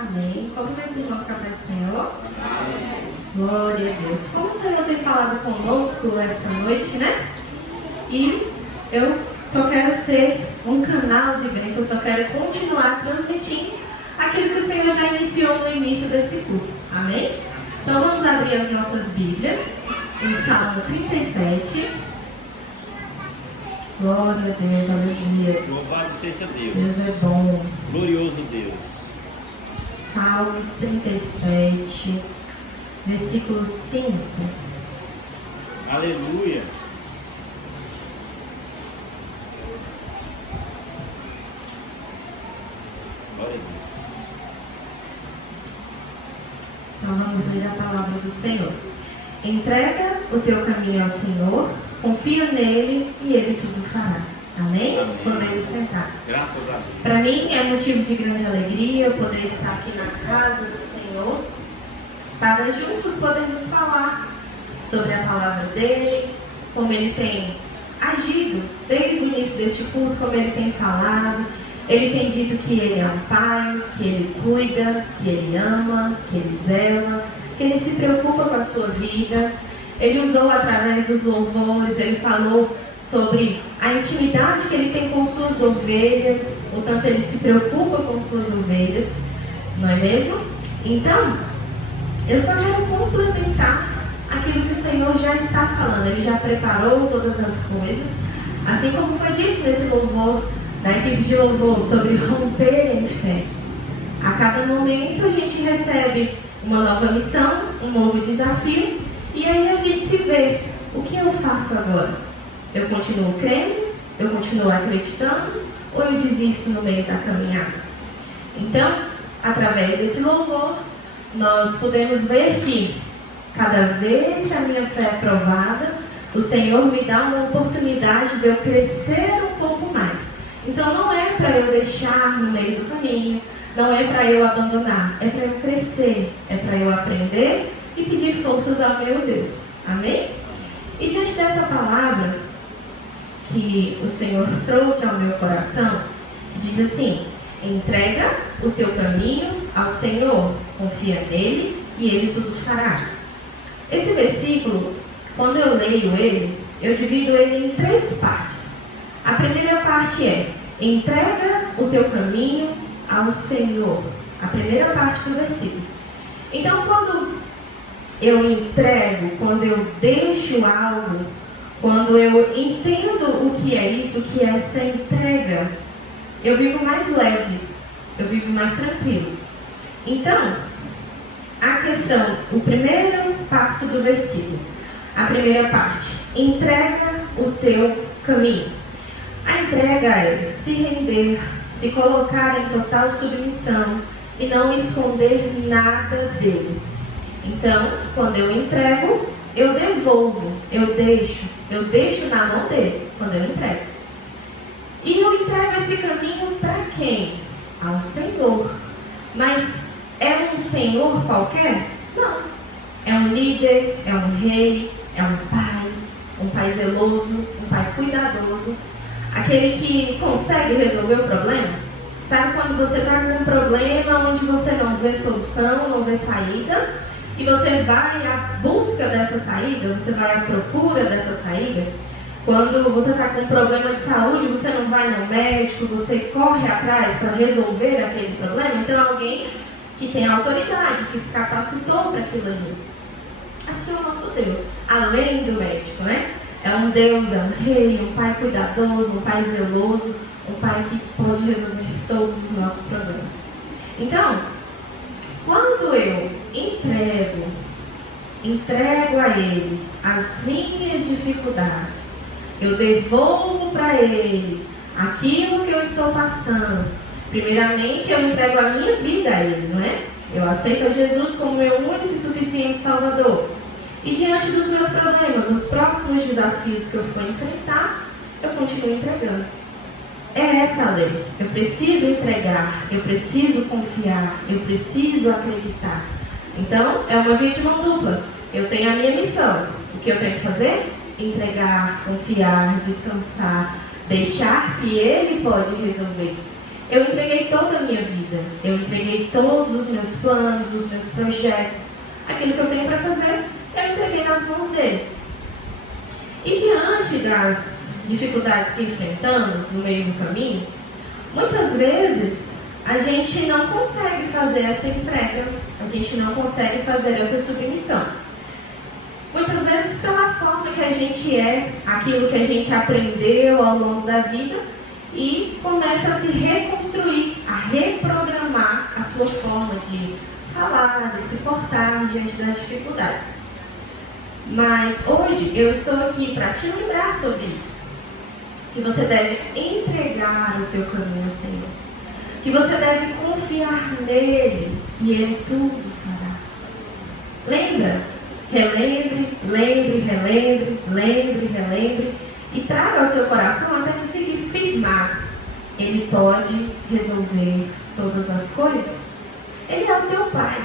Amém. Convido os irmãos que aparecem, ó. Glória a Deus. Como o Senhor tem falado conosco esta noite, né? E eu só quero ser um canal de bênção, eu só quero continuar transmitindo aquilo que o Senhor já iniciou no início desse culto. Amém? Então vamos abrir as nossas Bíblias em Salmo 37. Glória a Deus, aleluia. Louvado seja Deus. Deus é bom. Glorioso Deus. Salmos 37, versículo 5. Aleluia. Glória a Deus. Então vamos ler a palavra do Senhor. Entrega o teu caminho ao Senhor, confia nele e ele tudo fará. Amém? Amém. Podemos sentar. Graças a Deus. Para mim é motivo de grande alegria eu poder estar aqui na casa do Senhor, para juntos podermos falar sobre a palavra dele, como ele tem agido desde o início deste culto, como ele tem falado. Ele tem dito que ele é um pai, que ele cuida, que ele ama, que ele zela, que ele se preocupa com a sua vida. Ele usou através dos louvores, ele falou sobre a intimidade que ele tem com suas ovelhas, o tanto ele se preocupa com suas ovelhas, não é mesmo? Então, eu só quero complementar aquilo que o Senhor já está falando. Ele já preparou todas as coisas, assim como foi dito nesse louvor da equipe de louvor sobre romper em fé. A cada momento a gente recebe uma nova missão, um novo desafio, e aí a gente se vê, o que eu faço agora? Eu continuo crendo? Eu continuo acreditando? Ou eu desisto no meio da caminhada? Então, através desse louvor, nós podemos ver que cada vez que a minha fé é provada, o Senhor me dá uma oportunidade de eu crescer um pouco mais. Então não é para eu deixar no meio do caminho, não é para eu abandonar, é para eu crescer, é para eu aprender e pedir forças ao meu Deus. Amém? E diante dessa palavra que o Senhor trouxe ao meu coração, diz assim: entrega o teu caminho ao Senhor, confia nele e ele tudo fará. Esse versículo, quando eu leio ele, eu divido ele em 3 partes. A primeira parte é: entrega o teu caminho ao Senhor. A primeira parte do versículo. Então, quando eu entrego, quando eu deixo algo, quando eu entendo o que é isso, o que é essa entrega, eu vivo mais leve, eu vivo mais tranquilo. Então, a questão, o primeiro passo do versículo, a primeira parte: entrega o teu caminho. A entrega é se render, se colocar em total submissão e não esconder nada dele. Então, quando eu entrego, eu devolvo, eu deixo na mão dele quando eu entrego. E eu entrego esse caminho para quem? Ao Senhor. Mas é um Senhor qualquer? Não. É um líder, é um rei, é um pai zeloso, um pai cuidadoso. Aquele que consegue resolver o problema. Sabe quando você está com um problema onde você não vê solução, não vê saída, e você vai à busca dessa saída, você vai à procura dessa saída? Quando você está com um problema de saúde, você não vai no médico, você corre atrás para resolver aquele problema? Então alguém que tem autoridade, que se capacitou para aquilo ali. Assim é o nosso Deus, além do médico, né? É um Deus, é um rei, um pai cuidadoso, um pai zeloso, um pai que pode resolver todos os nossos problemas. Então, quando eu entrego a Ele as minhas dificuldades, eu devolvo para Ele aquilo que eu estou passando. Primeiramente, eu entrego a minha vida a Ele, não é? Eu aceito a Jesus como meu único e suficiente Salvador. E diante dos meus problemas, os próximos desafios que eu for enfrentar, eu continuo entregando. É essa a lei. Eu preciso entregar, eu preciso confiar, eu preciso acreditar. Então, é uma via de mão dupla. Eu tenho a minha missão. O que eu tenho que fazer? Entregar, confiar, descansar, deixar que Ele pode resolver. Eu entreguei toda a minha vida, eu entreguei todos os meus planos, os meus projetos, aquilo que eu tenho para fazer, eu entreguei nas mãos dele. E diante das dificuldades que enfrentamos no meio do caminho, muitas vezes a gente não consegue fazer essa entrega, a gente não consegue fazer essa submissão. Muitas vezes pela forma que a gente é, aquilo que a gente aprendeu ao longo da vida, e começa a se reconstruir, a reprogramar a sua forma de falar, de se portar diante das dificuldades. Mas hoje eu estou aqui para te lembrar sobre isso. Que você deve entregar o teu caminho ao Senhor. Que você deve confiar nele e ele tudo fará. Lembra? Relembre, lembre, relembre, lembre, relembre. E traga ao seu coração até que fique firmado. Ele pode resolver todas as coisas. Ele é o teu Pai.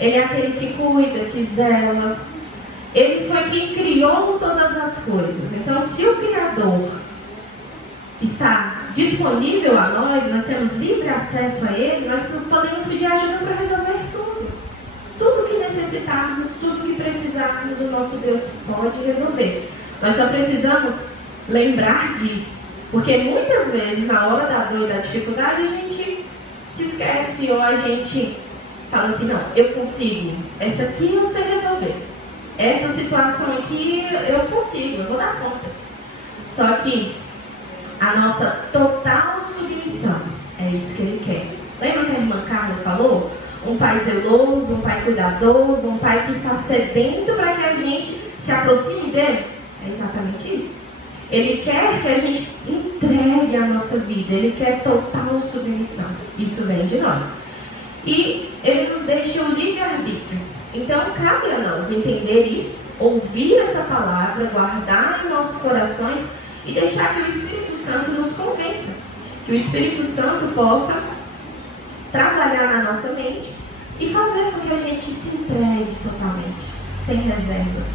Ele é aquele que cuida, que zela. Ele foi quem criou todas as coisas. Então, se o Criador está disponível a nós temos livre acesso a Ele, nós podemos pedir ajuda para resolver tudo. Tudo que necessitarmos, tudo que precisarmos, o nosso Deus pode resolver. Nós só precisamos lembrar disso. Porque muitas vezes, na hora da dor e da dificuldade, a gente se esquece ou a gente fala assim, não, eu consigo. Essa aqui eu sei resolver. Essa situação aqui eu consigo, eu vou dar conta. Só que a nossa total submissão é isso que Ele quer. Lembra que a irmã Carla falou? Um pai zeloso, um pai cuidadoso, um pai que está sedento para que a gente se aproxime dele. É exatamente isso. Ele quer que a gente entregue a nossa vida. Ele quer total submissão. Isso vem de nós. E Ele nos deixa o livre-arbítrio. Então, cabe a nós entender isso, ouvir essa palavra, guardar em nossos corações e deixar que o Espírito Santo nos convença. Que o Espírito Santo possa trabalhar na nossa mente e fazer com que a gente se entregue totalmente, sem reservas,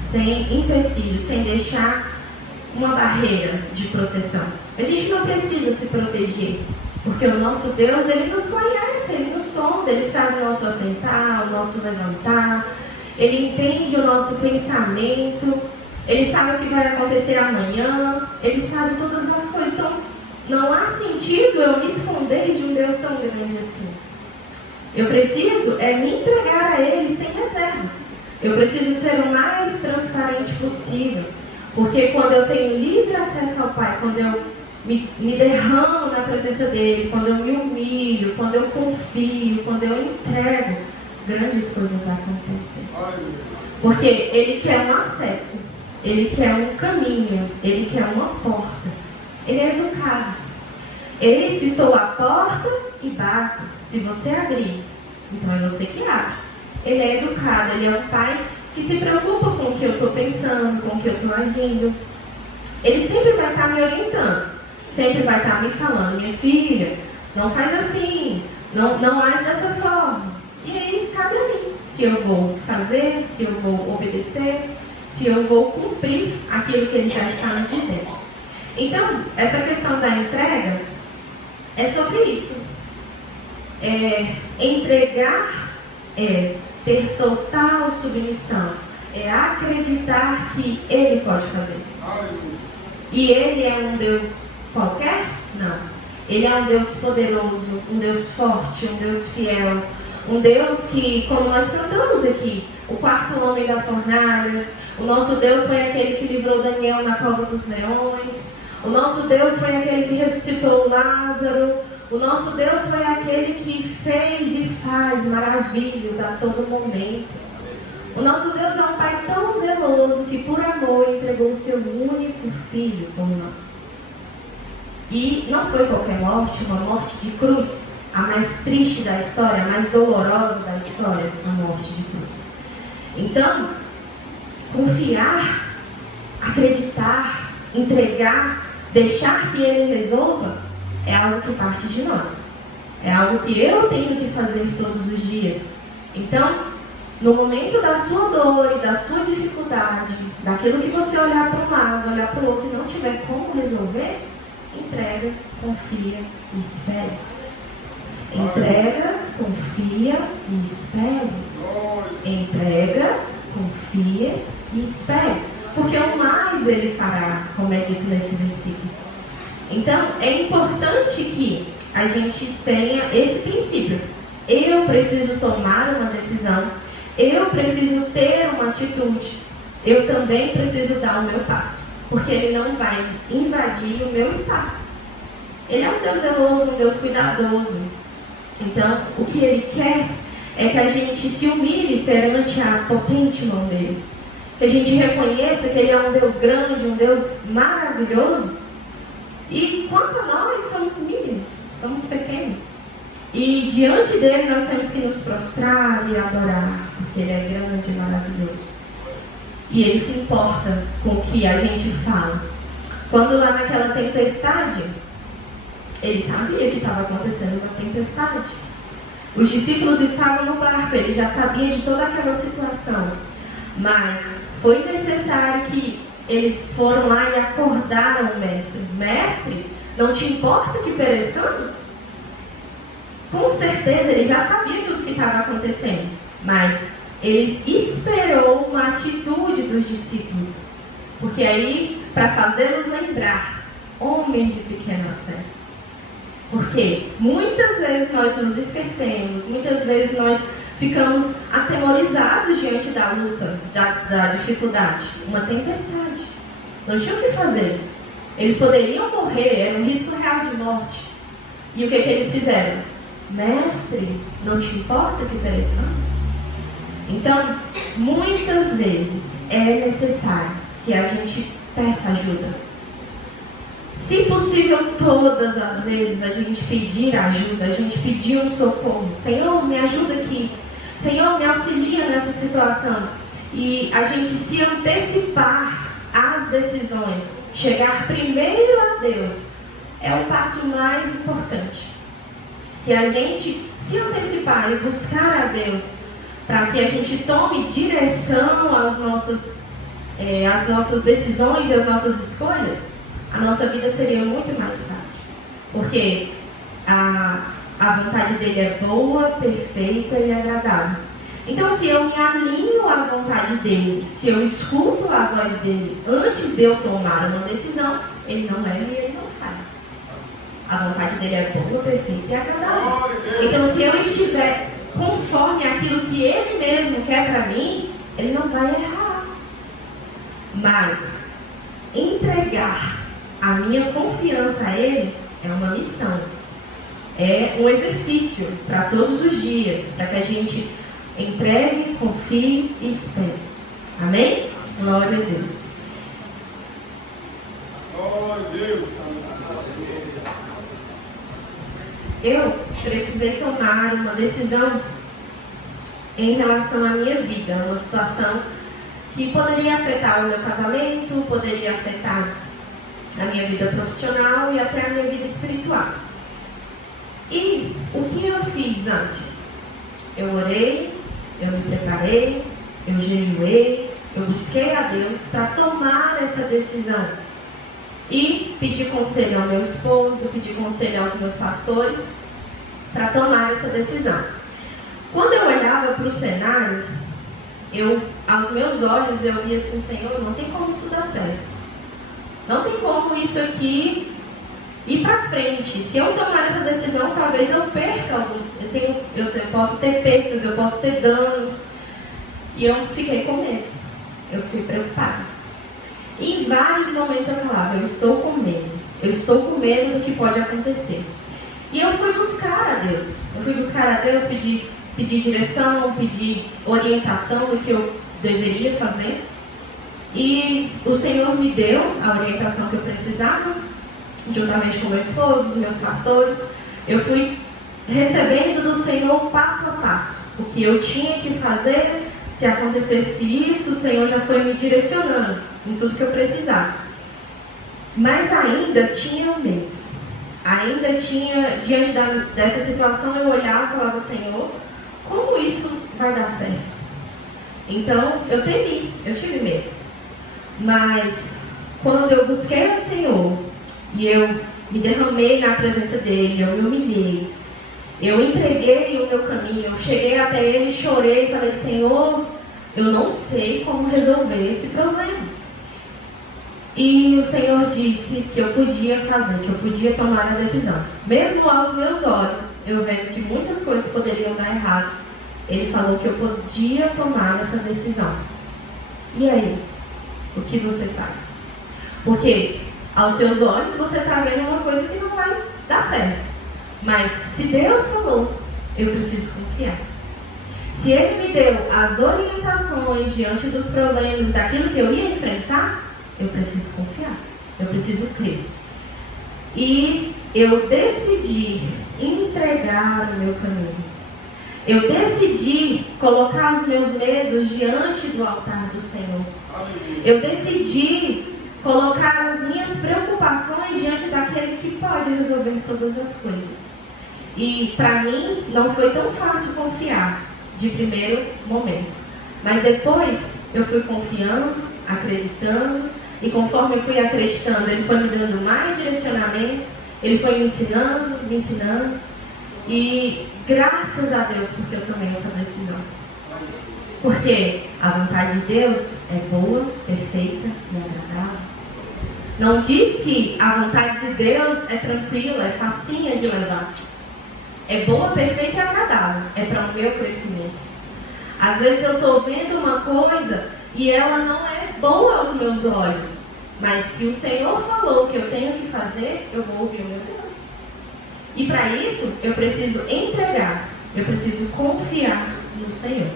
sem empecilhos, sem deixar uma barreira de proteção. A gente não precisa se proteger, porque o nosso Deus, Ele nos conhece, Ele nos sonda, Ele sabe o nosso assentar, o nosso levantar, Ele entende o nosso pensamento, Ele sabe o que vai acontecer amanhã, Ele sabe todas as coisas. Então, não há sentido eu me esconder de um Deus tão grande assim. Eu preciso me entregar a Ele sem reservas. Eu preciso ser o mais transparente possível. Porque quando eu tenho livre acesso ao Pai, quando eu me derramo na presença dEle, quando eu me humilho, quando eu confio, quando eu entrego, grandes coisas acontecem. Porque Ele quer um acesso, Ele quer um caminho, Ele quer uma porta. Ele é educado. Eis que estou à porta e bato. Se você abrir, então é você que abre. Ele é educado, Ele é um pai que se preocupa com o que eu estou pensando, com o que eu estou agindo. Ele sempre vai estar me orientando. Sempre vai estar me falando, minha filha, não faz assim, não age dessa forma. E aí cabe a mim, se eu vou fazer, se eu vou obedecer, se eu vou cumprir aquilo que Ele já está me dizendo. Então, essa questão da entrega é sobre isso. Entregar é ter total submissão, é acreditar que Ele pode fazer. E Ele é um Deus qualquer? Não. Ele é um Deus poderoso, um Deus forte, um Deus fiel, um Deus que, como nós cantamos aqui, o quarto homem da fornalha, o nosso Deus foi aquele que livrou Daniel na cova dos leões, o nosso Deus foi aquele que ressuscitou Lázaro, o nosso Deus foi aquele que fez e faz maravilhas a todo momento. O nosso Deus é um Pai tão zeloso que por amor entregou o seu único filho por nós. E não foi qualquer morte, uma morte de cruz, a mais triste da história, a mais dolorosa da história, a morte de cruz. Então, confiar, acreditar, entregar, deixar que Ele resolva, é algo que parte de nós. É algo que eu tenho que fazer todos os dias. Então, no momento da sua dor e da sua dificuldade, daquilo que você olhar para um lado, olhar para o outro e não tiver como resolver, entrega confia e espere. Entrega, confia e espere. Entrega, confia e espere. Porque o mais ele fará, como é dito nesse versículo. Então, é importante que a gente tenha esse princípio. Eu preciso tomar uma decisão. Eu preciso ter uma atitude. Eu também preciso dar o meu passo. Porque ele não vai invadir o meu espaço. Ele é um Deus zeloso, um Deus cuidadoso. Então, o que ele quer é que a gente se humilhe perante a potente mão dele. Que a gente reconheça que ele é um Deus grande, um Deus maravilhoso. E quanto a nós, somos mínimos, somos pequenos. E diante dele nós temos que nos prostrar e adorar, porque ele é grande e maravilhoso. E ele se importa com o que a gente fala. Quando lá naquela tempestade, ele sabia que estava acontecendo uma tempestade. Os discípulos estavam no barco, ele já sabia de toda aquela situação. Mas foi necessário que eles foram lá e acordaram o mestre. Mestre, não te importa que pereçamos? Com certeza, ele já sabia tudo o que estava acontecendo. Mas ele esperou uma atitude dos discípulos. Porque aí, para fazê-los lembrar, homens de pequena fé. Porque muitas vezes nós nos esquecemos, muitas vezes nós ficamos atemorizados diante da luta, da dificuldade. Uma tempestade. Não tinha o que fazer. Eles poderiam morrer, era um risco real de morte. E o que eles fizeram? Mestre, não te importa que pereçamos? Então, muitas vezes é necessário que a gente peça ajuda. Se possível, todas as vezes a gente pedir ajuda, a gente pedir um socorro. Senhor, me ajuda aqui. Senhor, me auxilia nessa situação. E a gente se antecipar às decisões, chegar primeiro a Deus, é o passo mais importante. Se a gente se antecipar e buscar a Deus, para que a gente tome direção às nossas decisões e às nossas escolhas, a nossa vida seria muito mais fácil. Porque a vontade dele é boa, perfeita e agradável. Então, se eu me alinho à vontade dele, se eu escuto a voz dele antes de eu tomar uma decisão, ele não erra e ele não falha. A vontade dele é boa, perfeita e agradável. Então, se eu estiver conforme aquilo que ele mesmo quer para mim, ele não vai errar. Mas entregar a minha confiança a ele é uma missão. É um exercício para todos os dias, para que a gente entregue, confie e espere. Amém? Glória a Deus. Glória a Deus. Eu precisei tomar uma decisão em relação à minha vida, uma situação que poderia afetar o meu casamento, poderia afetar a minha vida profissional e até a minha vida espiritual. E o que eu fiz antes? Eu orei, eu me preparei, eu jejuei, eu busquei a Deus para tomar essa decisão. E pedi conselho ao meu esposo, pedi conselho aos meus pastores para tomar essa decisão. Quando eu olhava para o cenário, aos meus olhos eu via assim, Senhor, não tem como isso dar certo. Não tem como isso aqui ir para frente. Se eu tomar essa decisão, talvez eu perca algum. Eu posso ter percas, eu posso ter danos. E eu fiquei com medo. Eu fiquei preocupada. Em vários momentos eu falava, eu estou com medo. Eu estou com medo do que pode acontecer. E eu fui buscar a Deus. Eu fui buscar a Deus, pedir direção, pedir orientação do que eu deveria fazer. E o Senhor me deu a orientação que eu precisava, juntamente com meu esposo, os meus pastores. Eu fui recebendo do Senhor passo a passo o que eu tinha que fazer. Se acontecesse isso, o Senhor já foi me direcionando em tudo que eu precisava. Mas ainda tinha o medo. Ainda tinha, diante dessa situação, eu olhava e falava, Senhor, como isso vai dar certo? Então, eu tive medo. Mas, quando eu busquei o Senhor, e eu me derramei na presença dele, eu me humilhei, eu entreguei o meu caminho, eu cheguei até ele, chorei, falei, Senhor, eu não sei como resolver esse problema. E o Senhor disse que eu podia fazer, que eu podia tomar a decisão. Mesmo aos meus olhos, eu vendo que muitas coisas poderiam dar errado, Ele falou que eu podia tomar essa decisão. E aí? O que você faz? Porque aos seus olhos você está vendo uma coisa que não vai dar certo. Mas se Deus falou, eu preciso confiar. Se Ele me deu as orientações diante dos problemas, daquilo que eu ia enfrentar, eu preciso confiar. Eu preciso crer. E eu decidi entregar o meu caminho. Eu decidi colocar os meus medos diante do altar do Senhor. Eu decidi colocar as minhas preocupações diante daquele que pode resolver todas as coisas. E para mim não foi tão fácil confiar de primeiro momento. Mas depois eu fui confiando, acreditando, e conforme eu fui acreditando, Ele foi me dando mais direcionamento, Ele foi me ensinando. E graças a Deus porque eu tomei essa decisão. Porque a vontade de Deus é boa, perfeita e agradável. Não diz que a vontade de Deus é tranquila, é facinha de levar. É boa, perfeita e agradável. É para o meu crescimento. Às vezes eu estou vendo uma coisa e ela não é boa aos meus olhos. Mas se o Senhor falou que eu tenho que fazer, eu vou ouvir o meu Deus. E para isso, eu preciso entregar. Eu preciso confiar no Senhor.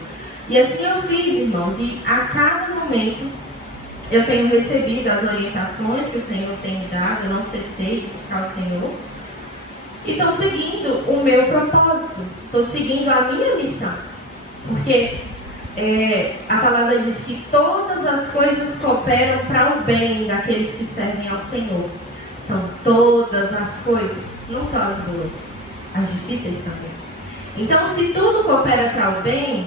E assim eu fiz, irmãos. E a cada momento, eu tenho recebido as orientações que o Senhor tem me dado. Eu não cessei de buscar o Senhor. E estou seguindo o meu propósito. Estou seguindo a minha missão. Porque a palavra diz que todas as coisas cooperam para o bem daqueles que servem ao Senhor. São todas as coisas, não só as boas, as difíceis também. Então, se tudo coopera para o bem,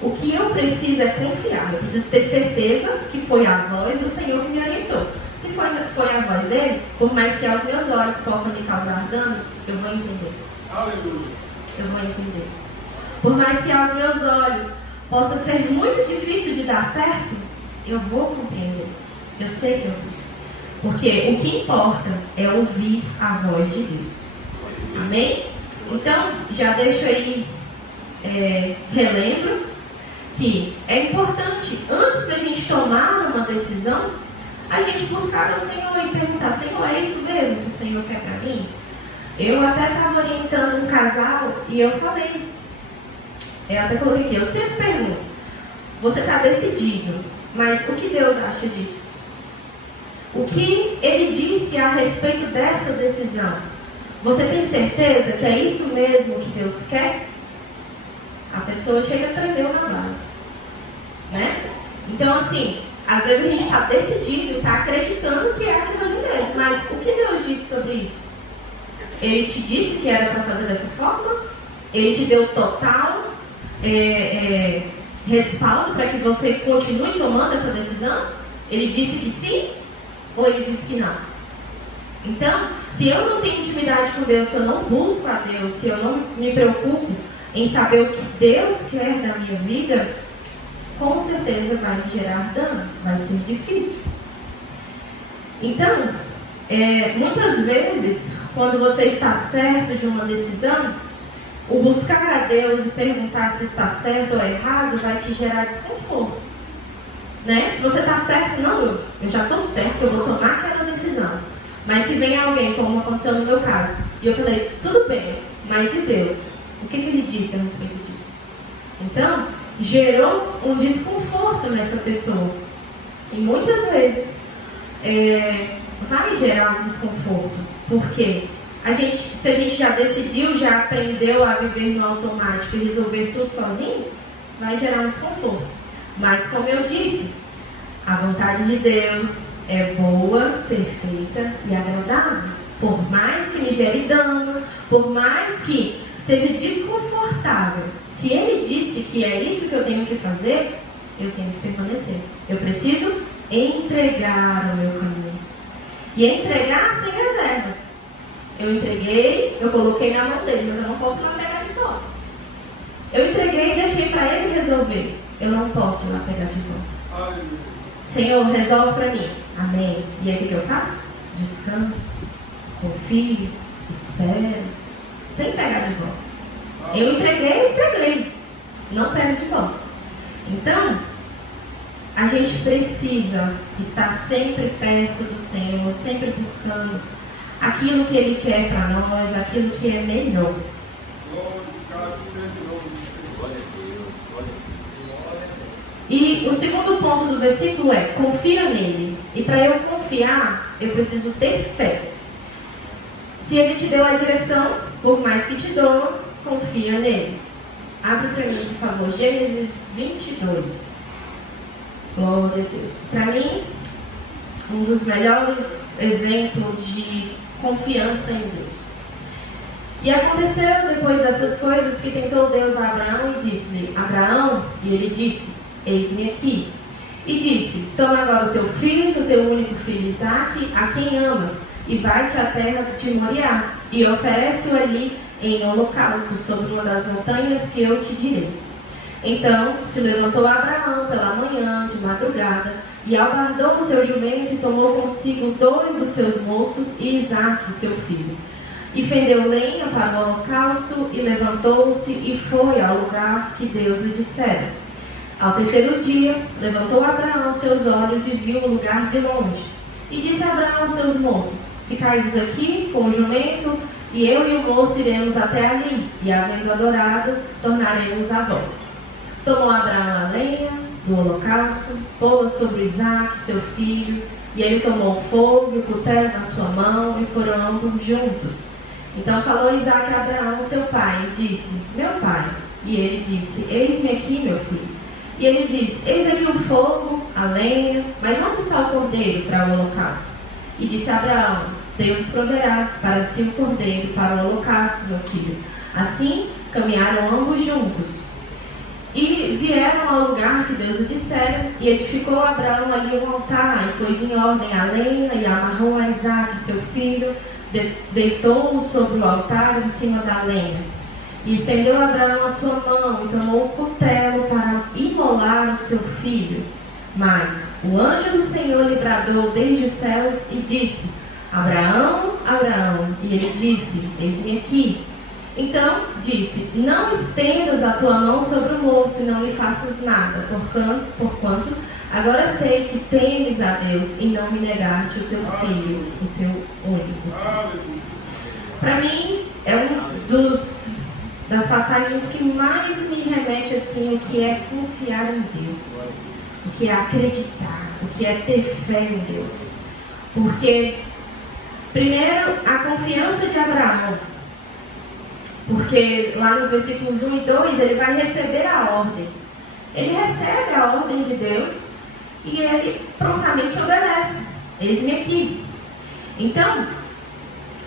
o que eu preciso é confiar. Eu preciso ter certeza que foi a voz do Senhor que me orientou. Se foi a voz dele, por mais que aos meus olhos possa me causar dano, eu vou entender. Aleluia. Eu vou entender. Por mais que aos meus olhos possa ser muito difícil de dar certo, eu vou compreender. Eu sei que eu vou. Porque o que importa é ouvir a voz de Deus. Amém? Então, já deixo aí, relembro que é importante, antes da gente tomar uma decisão, a gente buscar o Senhor e perguntar, Senhor, é isso mesmo que o Senhor quer para mim? Eu até estava orientando um casal e eu falei, eu até coloquei aqui, eu sempre pergunto, você está decidido, mas o que Deus acha disso? O que Ele disse a respeito dessa decisão? Você tem certeza que é isso mesmo que Deus quer? A pessoa chega a tremer na base, né? Então, assim, às vezes a gente está decidido, está acreditando que é aquilo ali mesmo, mas o que Deus disse sobre isso? Ele te disse que era para fazer dessa forma? Ele te deu total respaldo para que você continue tomando essa decisão? Ele disse que sim? Ou ele disse que não? Então, se eu não tenho intimidade com Deus, se eu não busco a Deus, se eu não me preocupo em saber o que Deus quer da minha vida, com certeza vai me gerar dano, vai ser difícil. Então, muitas vezes, quando você está certo de uma decisão, o buscar a Deus e perguntar se está certo ou errado vai te gerar desconforto. Né? Se você está certo, não, eu já estou certo, eu vou tomar aquela decisão. Mas se vem alguém, como aconteceu no meu caso, e eu falei, tudo bem, mas e Deus? O que ele disse a respeito disso? Então, gerou um desconforto nessa pessoa. E muitas vezes vai gerar um desconforto. Porque se a gente já decidiu, já aprendeu a viver no automático e resolver tudo sozinho, vai gerar um desconforto. Mas, como eu disse, a vontade de Deus é boa, perfeita e agradável. Por mais que me gere dano, por mais que seja desconfortável, se Ele disse que é isso que eu tenho que fazer, eu tenho que permanecer. Eu preciso entregar o meu caminho. E entregar sem reservas. Eu entreguei, eu coloquei na mão dele, mas eu não posso ir lá pegar de volta. Eu entreguei e deixei para ele resolver. Eu não posso ir lá pegar de volta. Senhor, resolve para mim. Amém. E aí o que eu faço? Descanso, confio, espero, sem pegar de volta. Eu entreguei. Não pego de volta. Então, a gente precisa estar sempre perto do Senhor, sempre buscando aquilo que Ele quer para nós, aquilo que é melhor. E o segundo ponto do versículo é: confia nele. E para eu confiar, eu preciso ter fé. Se Ele te deu a direção, por mais que te doa, confia nele. Abre para mim, por favor, Gênesis 22. Glória a Deus. Para mim, um dos melhores exemplos de confiança em Deus. E aconteceu depois dessas coisas que tentou Deus a Abraão e disse-lhe: Abraão, e ele disse: eis-me aqui. E disse: toma agora o teu filho, o teu único filho Isaque, a quem amas, e vai-te à terra de Moriá, e oferece-o ali em holocausto sobre uma das montanhas que eu te direi. Então se levantou Abraão pela manhã, de madrugada, e albardou o seu jumento e tomou consigo 2 dos seus moços e Isaque, seu filho. E fendeu lenha para o holocausto, e levantou-se e foi ao lugar que Deus lhe dissera. Ao terceiro dia, levantou Abraão seus olhos e viu o lugar de longe. E disse Abraão aos seus moços: ficai-vos aqui com o jumento, e eu e o moço iremos até ali, e havendo adorado, tornaremos a vós. Tomou Abraão a lenha do holocausto, pô-la sobre Isaque, seu filho, e ele tomou o fogo e o cutelo na sua mão, e foram ambos juntos. Então falou Isaque a Abraão, seu pai, e disse: meu pai. E ele disse: eis-me aqui, meu filho. E ele disse: eis aqui o fogo, a lenha, mas onde está o cordeiro para o holocausto? E disse Abraão: Deus proverá para si o cordeiro para o holocausto, meu filho. Assim caminharam ambos juntos. E vieram ao lugar que Deus lhe dissera, e edificou Abraão ali um altar, e pôs em ordem a lenha, e amarrou a Isaque, seu filho, deitou-o sobre o altar em cima da lenha. E estendeu Abraão a sua mão, e tomou o cutelo para imolar o seu filho. Mas o anjo do Senhor lhe bradou desde os céus e disse: Abraão, Abraão. E ele disse: eis-me aqui. Então disse: não estendas a tua mão sobre o moço e não lhe faças nada, porquanto agora sei que temes a Deus e não me negaste o teu filho, o teu único. Para mim, é das passagens que mais me remete assim, o que é confiar em Deus, o que é acreditar, o que é ter fé em Deus. Porque, primeiro, a confiança de Abraão. Porque lá nos versículos 1 e 2, ele vai receber a ordem. Ele recebe a ordem de Deus e ele prontamente obedece. Eis-me aqui. Então,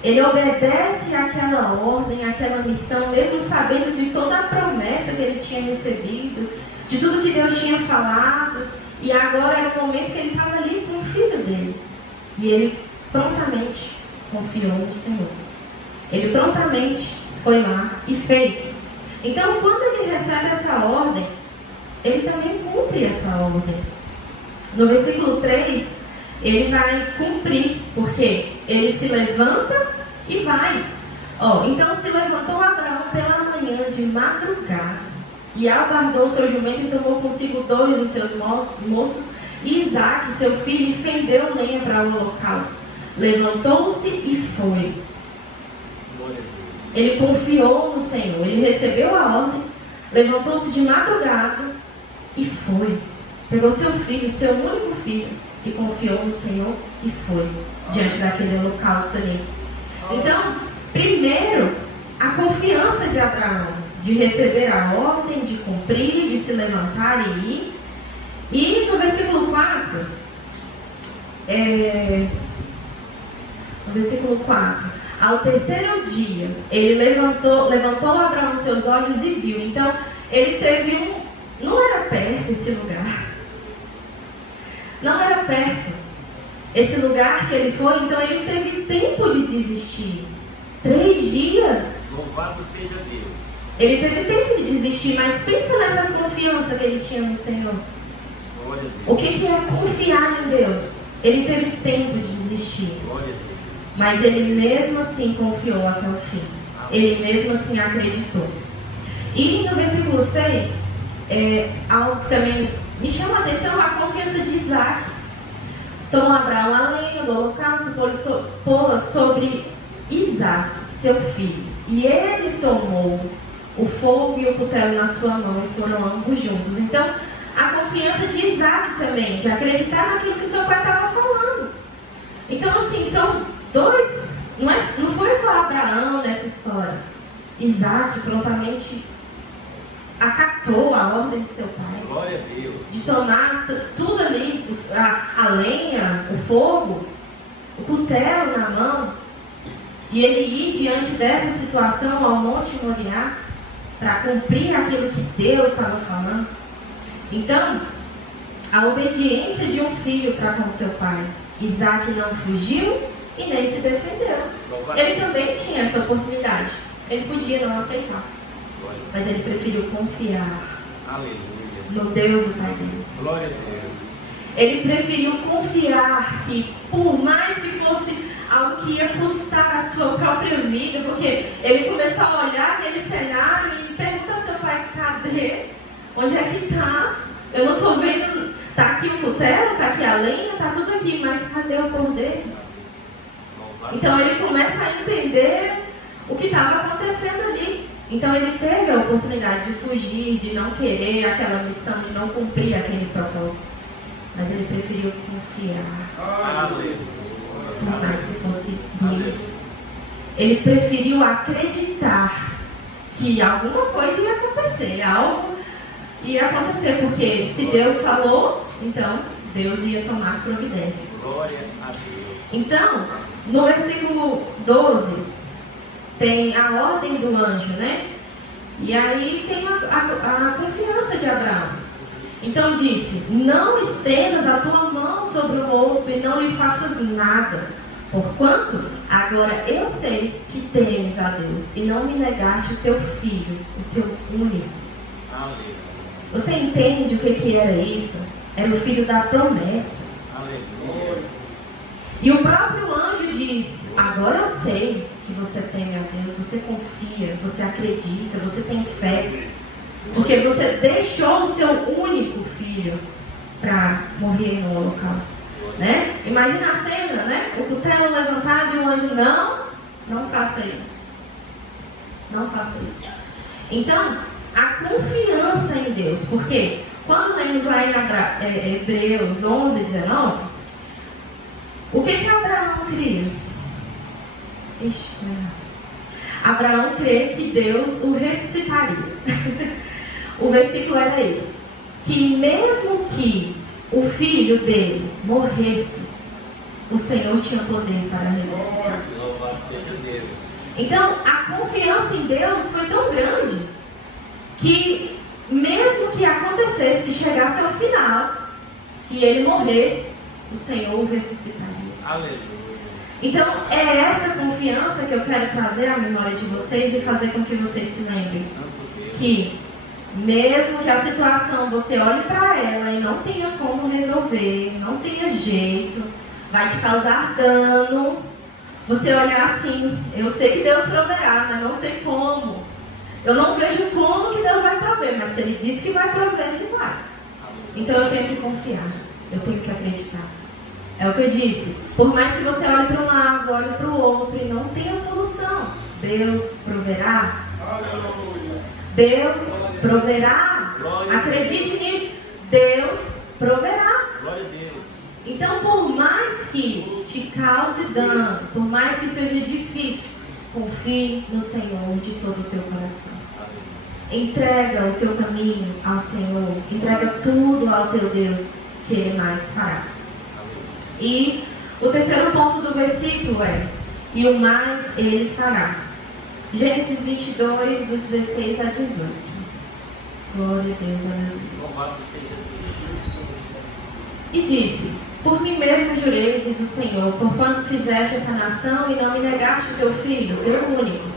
ele obedece àquela ordem, àquela missão, mesmo sabendo de toda a promessa que ele tinha recebido, de tudo que Deus tinha falado. E agora era o momento que ele estava ali com o filho dele. E ele prontamente confiou no Senhor. Ele prontamente foi lá e fez. Então, quando ele recebe essa ordem, ele também cumpre essa ordem. No versículo 3, ele vai cumprir, porque ele se levanta e vai. Então se levantou Abraão pela manhã de madrugada, e albardou seu jumento e tomou consigo 2 dos seus moços e Isaque, seu filho, e fendeu lenha para o holocausto. Levantou-se e foi. Ele confiou no Senhor, ele recebeu a ordem, levantou-se de madrugada e foi. Pegou seu filho, seu único filho, e confiou no Senhor e foi diante daquele holocausto ali. Então, primeiro, a confiança de Abraão, de receber a ordem, de cumprir, de se levantar e ir. E no versículo 4, ao terceiro dia, ele levantou Abraão seus olhos e viu. Então, ele teve não era perto esse lugar. Não era perto esse lugar que ele foi, então ele teve tempo de desistir. 3 dias. Louvado seja Deus. Ele teve tempo de desistir, mas pensa nessa confiança que ele tinha no Senhor. Glória a Deus. O que é confiar em Deus? Ele teve tempo de desistir, Glória a Deus. mas ele mesmo assim confiou até o fim. Ele mesmo assim acreditou. E no versículo 6, algo que também me chama a atenção, a confiança de Isaac. Tomou Abraão a lenha do holocausto, pô-la sobre Isaac, seu filho. E ele tomou o fogo e o cutelo na sua mão e foram ambos juntos. Então, a confiança de Isaac também, de acreditar naquilo que seu pai estava falando. Então, assim, são dois, não foi só Abraão nessa história. Isaac prontamente acatou a ordem de seu pai. Glória a Deus. De tomar tudo ali, a lenha, o fogo, o cutelo na mão, e ele ir diante dessa situação ao Monte Moriá para cumprir aquilo que Deus estava falando. Então, a obediência de um filho para com seu pai. Isaac não fugiu e nem se defendeu. Ele também tinha essa oportunidade. Ele podia não aceitar, mas ele preferiu confiar. Aleluia. No Deus do pai dele. Glória a Deus. Ele preferiu confiar que, por mais que fosse algo que ia custar a sua própria vida, porque ele começou a olhar aquele cenário e pergunta ao seu pai: cadê? Onde é que está? Eu não estou vendo. Está aqui o cutelo, está aqui a lenha, está tudo aqui, mas cadê o cordeiro? Então ele começa a entender o que estava acontecendo ali. Então ele teve a oportunidade de fugir, de não querer aquela missão, de não cumprir aquele propósito. Mas ele preferiu confiar. Por mais que fosse doído. Ele preferiu acreditar que alguma coisa ia acontecer, algo ia acontecer, porque se Deus falou, então Deus ia tomar providência. Glória a Deus. Então, no versículo 12, tem a ordem do anjo, né? E aí tem a confiança de Abraão. Então disse: não estendas a tua mão sobre o moço e não lhe faças nada, porquanto agora eu sei que temes a Deus e não me negaste o teu filho, o teu único. Aleluia. Você entende o que era isso? Era o filho da promessa. Aleluia. E o próprio anjo diz: agora eu sei que você teme a Deus, você confia, você acredita, você tem fé. Porque você deixou o seu único filho para morrer no holocausto. Né? Imagina a cena, né? O cutelo levantado e o anjo: não faça isso. Não faça isso. Então, a confiança em Deus. Porque quando lemos lá em Hebreus 11, 19, o que Abraão cria? Abraão crê que Deus o ressuscitaria. O versículo era esse: que mesmo que o filho dele morresse, o Senhor tinha poder para ressuscitar. Louvado seja Deus. Então, a confiança em Deus foi tão grande que mesmo que acontecesse, que chegasse ao final, que ele morresse, o Senhor o ressuscitaria. Aleluia. Então, é essa confiança que eu quero trazer à memória de vocês e fazer com que vocês se lembrem. Que, mesmo que a situação você olhe para ela e não tenha como resolver, não tenha jeito, vai te causar dano, você olhar assim: eu sei que Deus proverá, mas não sei como. Eu não vejo como que Deus vai prover, mas se Ele disse que vai prover, Ele vai. Então eu tenho que confiar, eu tenho que acreditar. É o que eu disse: por mais que você olhe para um lado, olhe para o outro e não tenha solução, Deus proverá. Deus proverá. Acredite nisso. Deus proverá. Glória a Deus. Então, por mais que te cause dano, por mais que seja difícil, confie no Senhor de todo o teu coração. Entrega o teu caminho ao Senhor. Entrega tudo ao teu Deus, que Ele mais fará. E o terceiro ponto do versículo é: e o mais Ele fará. Gênesis 22, do 16 a 18. Glória a Deus, aleluia. Louvado seja Deus. E disse: Por mim mesmo jurei, diz o Senhor, porquanto fizeste essa nação e não me negaste o teu filho, teu único,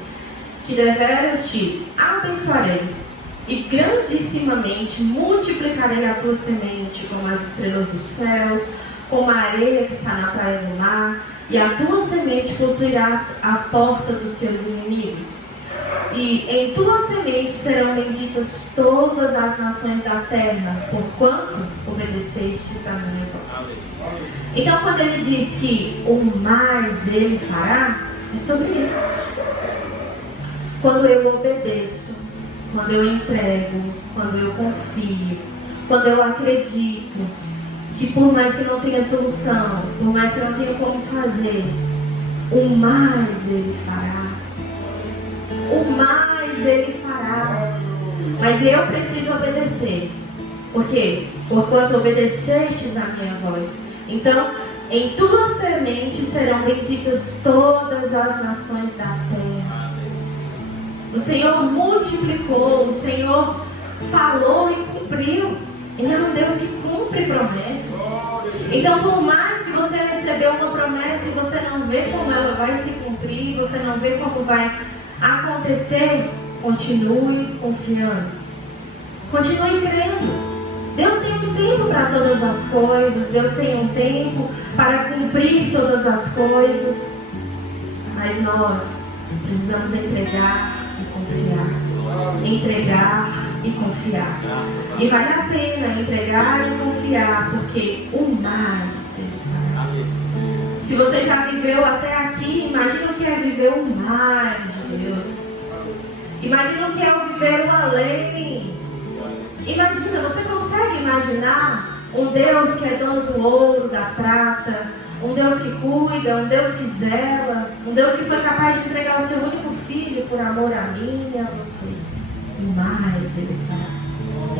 que deveras te abençoarei, e grandissimamente multiplicarei a tua semente como as estrelas dos céus, como a areia que está na praia do mar, e a tua semente possuirás a porta dos seus inimigos. E em tua semente serão benditas todas as nações da terra, porquanto obedecestes a minha voz. Então, quando ele diz que o mais ele fará, é sobre isso. Quando eu obedeço, quando eu entrego, quando eu confio, quando eu acredito que por mais que não tenha solução, por mais que não tenha como fazer, o mais ele fará. O mais ele fará. Mas eu preciso obedecer. Por quê? Porquanto obedecestes a minha voz. Então, em tua semente serão benditas todas as nações da terra. O Senhor multiplicou, o Senhor falou e cumpriu. Ele é um Deus que cumpre promessas. Então, por mais que você recebeu uma promessa e você não vê como ela vai se cumprir, você não vê como vai acontecer, continue confiando. Continue crendo. Deus tem um tempo para todas as coisas. Deus tem um tempo para cumprir todas as coisas. Mas nós precisamos entregar e confiar. Entregar e confiar. E vale a pena entregar e confiar, porque o mais ele fará. Se você já viveu até aqui, imagina o que é viver o mais de Deus. Imagina o que é viver o além. Imagina, você consegue imaginar um Deus que é dono do ouro, da prata, um Deus que cuida, um Deus que zela, um Deus que foi capaz de entregar o seu único filho por amor a mim e a você. E mais ele fará.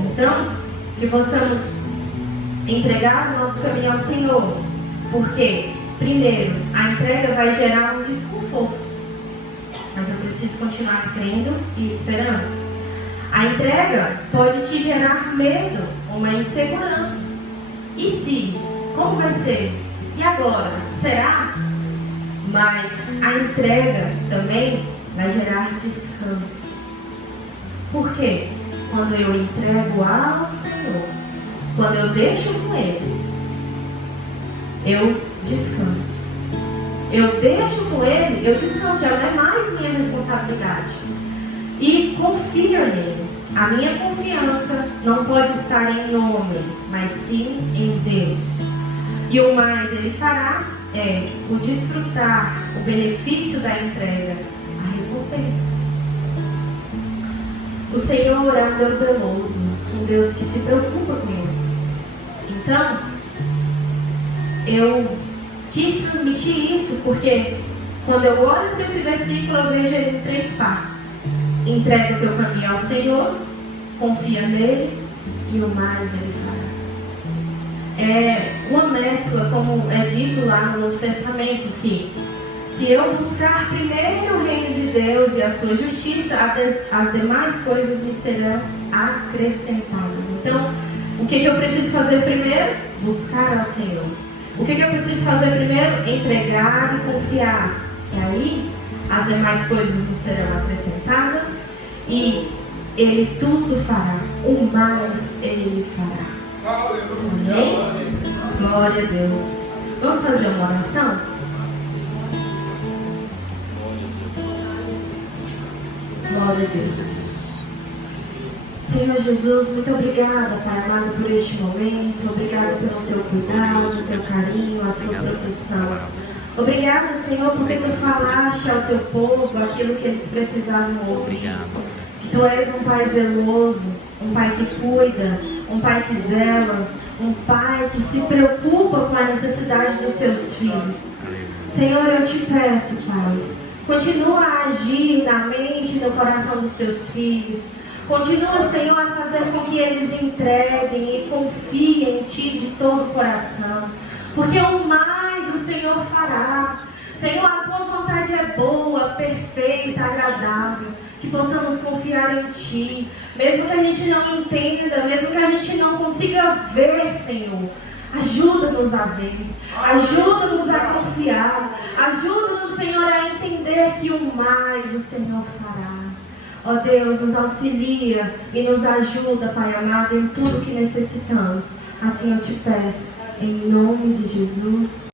Então, que possamos entregar o nosso caminho ao Senhor, porque primeiro, a entrega vai gerar um desconforto, mas eu preciso continuar crendo e esperando. A entrega pode te gerar medo, uma insegurança. E se? Como vai ser? E agora? Será? Mas a entrega também vai gerar descanso. Por quê? Quando eu entrego ao Senhor, quando eu deixo com Ele, eu descanso. Eu deixo com Ele, eu descanso, já não é mais minha responsabilidade. E confio nele. A minha confiança não pode estar em homem, mas sim em Deus. E o mais ele fará é o desfrutar o benefício da entrega, a recompensa. O Senhor é um Deus zeloso, um Deus que se preocupa conosco. Então, eu quis transmitir isso porque quando eu olho para esse versículo, eu vejo ele em 3 partes. Entrega o teu caminho ao Senhor, confia nele e o mais ele fará. É uma mescla, como é dito lá no Novo Testamento, que se eu buscar primeiro o reino de Deus e a sua justiça, as demais coisas me serão acrescentadas. Então, o que eu preciso fazer primeiro? Buscar ao Senhor. O que eu preciso fazer primeiro? Entregar e confiar. E aí, as demais coisas me serão acrescentadas e Ele tudo fará. O mais Ele fará. Amém? Glória a Deus. Vamos fazer uma oração? Glória a Deus. Senhor Jesus, muito obrigada, Pai amado, por este momento. Obrigada pelo teu cuidado, teu carinho, a tua proteção. Obrigada, Senhor, porque tu falaste ao teu povo aquilo que eles precisavam ouvir. Que tu és um Pai zeloso, um Pai que cuida, um Pai que zela, um Pai que se preocupa com a necessidade dos seus filhos. Senhor, eu te peço, Pai, continua a agir na mente e no coração dos teus filhos. Continua, Senhor, a fazer com que eles entreguem e confiem em Ti de todo o coração. Porque o mais o Senhor fará. Senhor, a Tua vontade é boa, perfeita, agradável. Que possamos confiar em Ti. Mesmo que a gente não entenda, mesmo que a gente não consiga ver, Senhor, Ajuda-nos a ver, ajuda-nos a confiar, ajuda-nos, Senhor, a entender que o mais o Senhor fará. Ó Deus, nos auxilia e nos ajuda, Pai amado, em tudo que necessitamos. Assim eu te peço, em nome de Jesus.